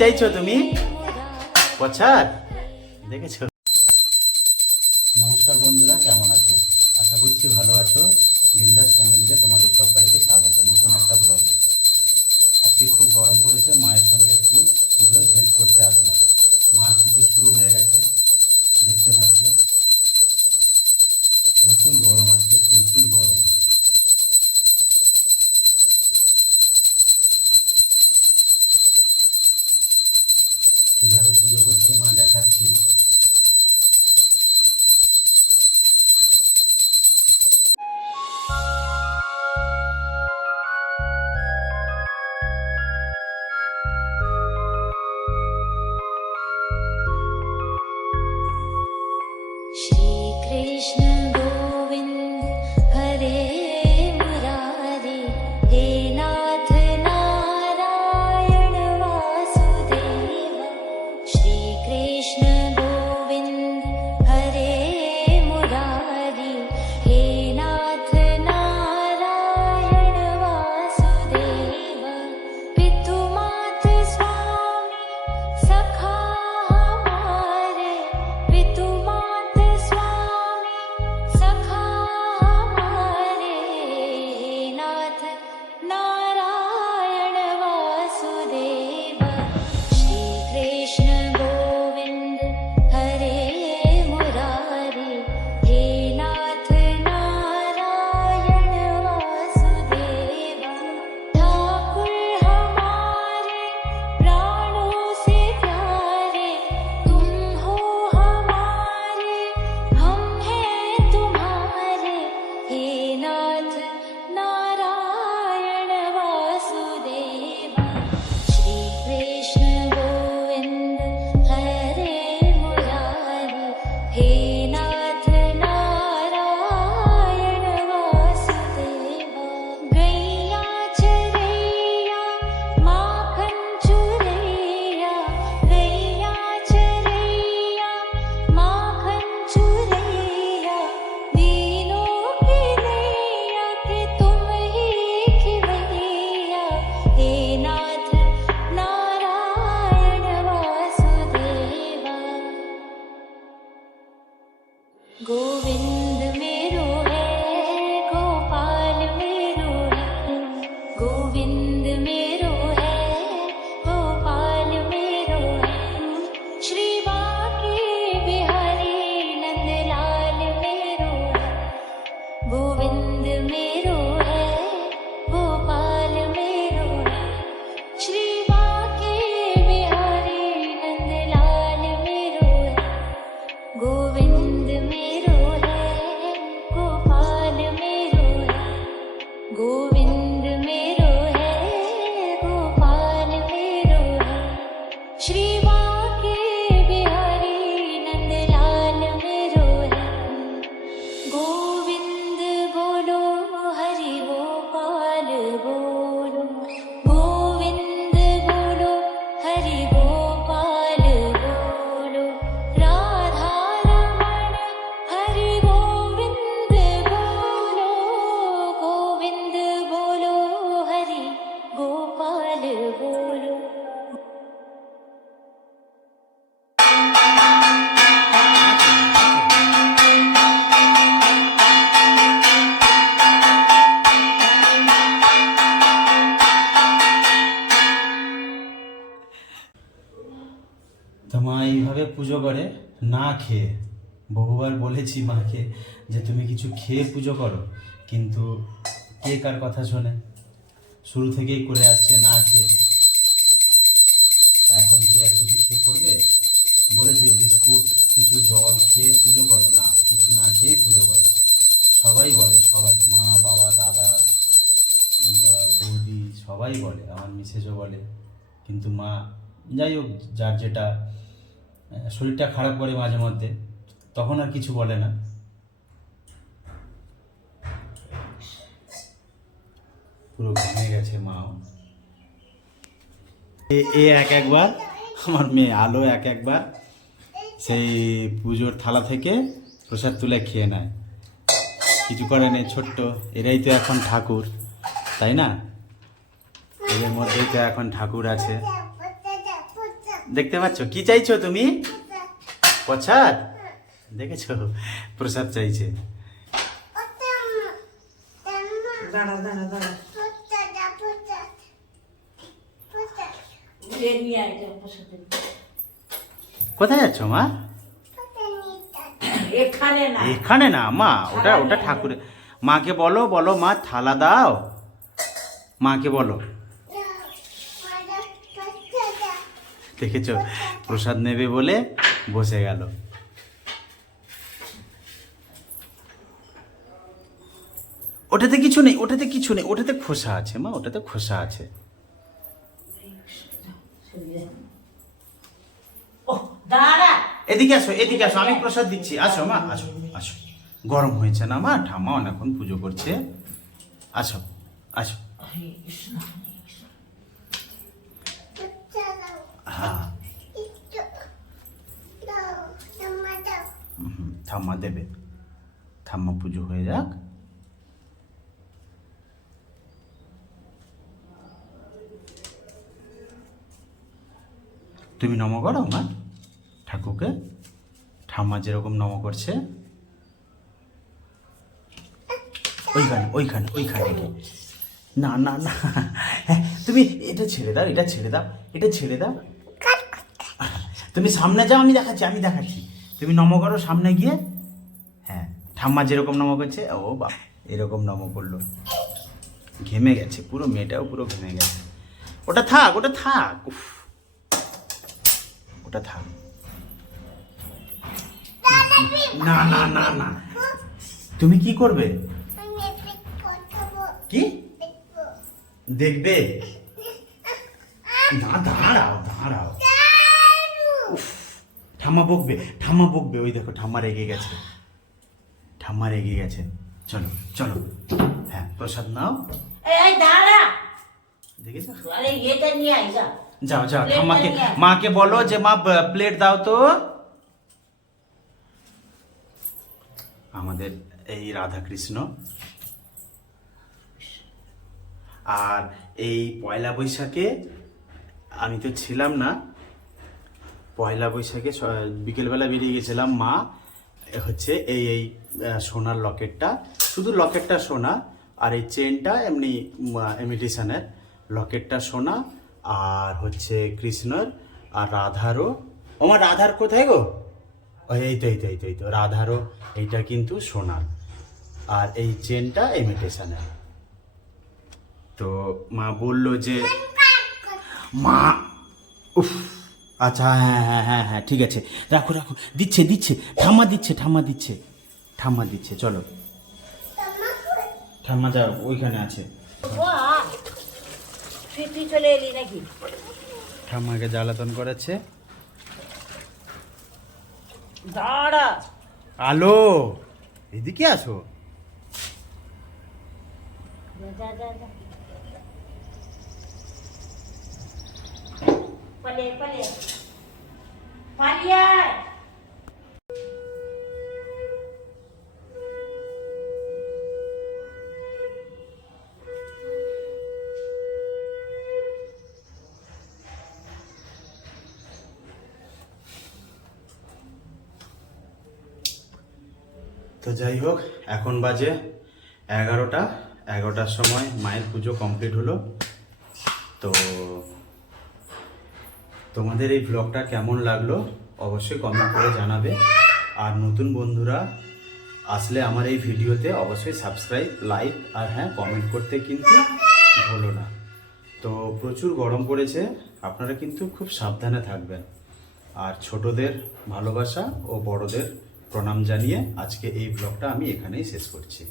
চাইছো তুমি? প্রসাদ দেখেছ? श्री পুজো করে, না খেয়ে। বহুবার বলেছি মাকে যে, তুমি কিছু খেয়ে পুজো করো। কিন্তু কে কার কথা শোনে? শুরু থেকেই করে আসছে না খেয়ে। এখন কি আর কিছু খেয়ে করবে? বলেছে, বিস্কুট, কিছু জল খেয়ে পুজো করো। না, কিছু না খেয়ে পুজো করো। সবাই বলে, সবাই। মা, বাবা, দাদা বৌদি, সবাই বলে। আমার মিসেসও বলে। কিন্তু মা, যাই হোক, যার যেটা শরীরটা খারাপ করে মাঝে মধ্যে, তখন আর কিছু বলে না। পুরো ভেঙে গেছে মাও। এ এ এক একবার, আমার মেয়ে আলো এক একবার, সেই পুজোর থালা থেকে প্রসাদ তুলে খেয়ে নেয়। কিছু করে নেই ছোট্ট, এরাই তো এখন ঠাকুর, তাই না? এদের মধ্যেই তো এখন ঠাকুর আছে। দেখতে পাচ্ছ? কি চাইছো তুমি? প্রসাদ। দেখেছ? প্রসাদ চাইছে। কোথায় যাচ্ছ মা? এখানে না। এখানে না মা ওটা ওটা ঠাকুরের। মাকে বলো বলো মা থালা দাও। মাকে বলো। দেখেছ? প্রসাদ নেবে বলে বসে গেল। ওটাতে কিছু নেই ওটাতে কিছু নেই ওটাতে খোসা আছে মা ওটাতে খোসা আছে। এদিকে আসো এদিকে আসো আমি প্রসাদ দিচ্ছি। আসো মা আসো আসো। গরম হয়েছে না মা? ঠাম্মা অনেকক্ষণ পুজো করছে। আসো আসো। কৃষ্ণ। হ্যাঁ দেবে। ঠাম্মা পুজো হয়ে যাক। তুমি নম করো আমার ঠাকুরকে। ঠাম্মা যেরকম নম করছে। ওইখানে ওইখানে ওইখানে। না না না। হ্যাঁ, তুমি এটা ছেড়ে দাও এটা ছেড়ে দাও এটা ছেড়ে দাও। তুমি সামনে যাও, আমি দেখাচ্ছি আমি দেখাচ্ছি। তুমি নম করো সামনে গিয়ে। হ্যাঁ ঠাম্মা যেরকম নম করছে, ও বা এরকম নম করল। ঘেমে গেছে, পুরো মেয়েটাও পুরো ঘেমে গেছে। ওটা থাক ওটা থাক, উফ। ওটা থাক। না না না না। তুমি কি করবে? কি? দেখবে? না, দাঁড়াও দাঁড়াও। উফ, ঠাম্মা বকবে ঠাম্মা বকবে। ওই দেখো ঠাম্মা রেগে গেছে। ঠাম্মা রেগে গেছে। চলো চলো। হ্যাঁ প্রসাদ নাও। এই দাঁড়া। দেখেছ? আরে এটা নিয়ে আয় যা। যাও যাও ঠাম্মাকে মাকে বলো যে মা প্লেট দাও তো। আমাদের এই রাধা কৃষ্ণ আর এই পয়লা বৈশাখে আমি তো ছিলাম না। পয়লা বৈশাখে বিকেলবেলা বেরিয়ে গেছিলাম মা হচ্ছে এই এই সোনার লকেটটা। শুধু লকেটটা সোনা, আর এই চেনটা এমনি ইমিটেশনের লকেটটা সোনা, আর হচ্ছে কৃষ্ণর, আর রাধারও। আমার রাধার কোথায় গো? এই তো এই তো এই তো এই তো, রাধারও, এইটা কিন্তু সোনার। আর এই চেনটা ইমিটেশনের তো মা বলল যে, মা, উফ আচ্ছা হ্যাঁ হ্যাঁ হ্যাঁ হ্যাঁ ঠিক আছে। রাখো রাখো। দিচ্ছে দিচ্ছে। ঠাম্মা দিচ্ছে ঠাম্মা দিচ্ছে। ঠাম্মা দিচ্ছে চলো। ঠাম্মা যাও ওইখানে আছে। চলে এলি নাকি? ঠাম্মাকে জ্বালাতন করাচ্ছে। দাঁড়া। আলো এদিকে আসো। যা, যা, যা, তো যাই হোক এখন বাজে এগারোটা। এগারোটার সময় মায়ের পুজো কমপ্লিট হলো। তো তোমাদের এই ব্লগটা কেমন লাগল অবশ্যই কমেন্ট করে জানাবে। আর নতুন বন্ধুরা আসলে আমার এই ভিডিওতে অবশ্যই সাবস্ক্রাইব লাইক আর হ্যাঁ কমেন্ট করতে কিন্তু ভুলো না। তো প্রচুর গরম পড়েছে, আপনারা কিন্তু খুব সাবধানে থাকবেন। আর ছোটদের ভালোবাসা ও বড়দের প্রণাম জানিয়ে আজকে এই ব্লগটা আমি এখানেই শেষ করছি।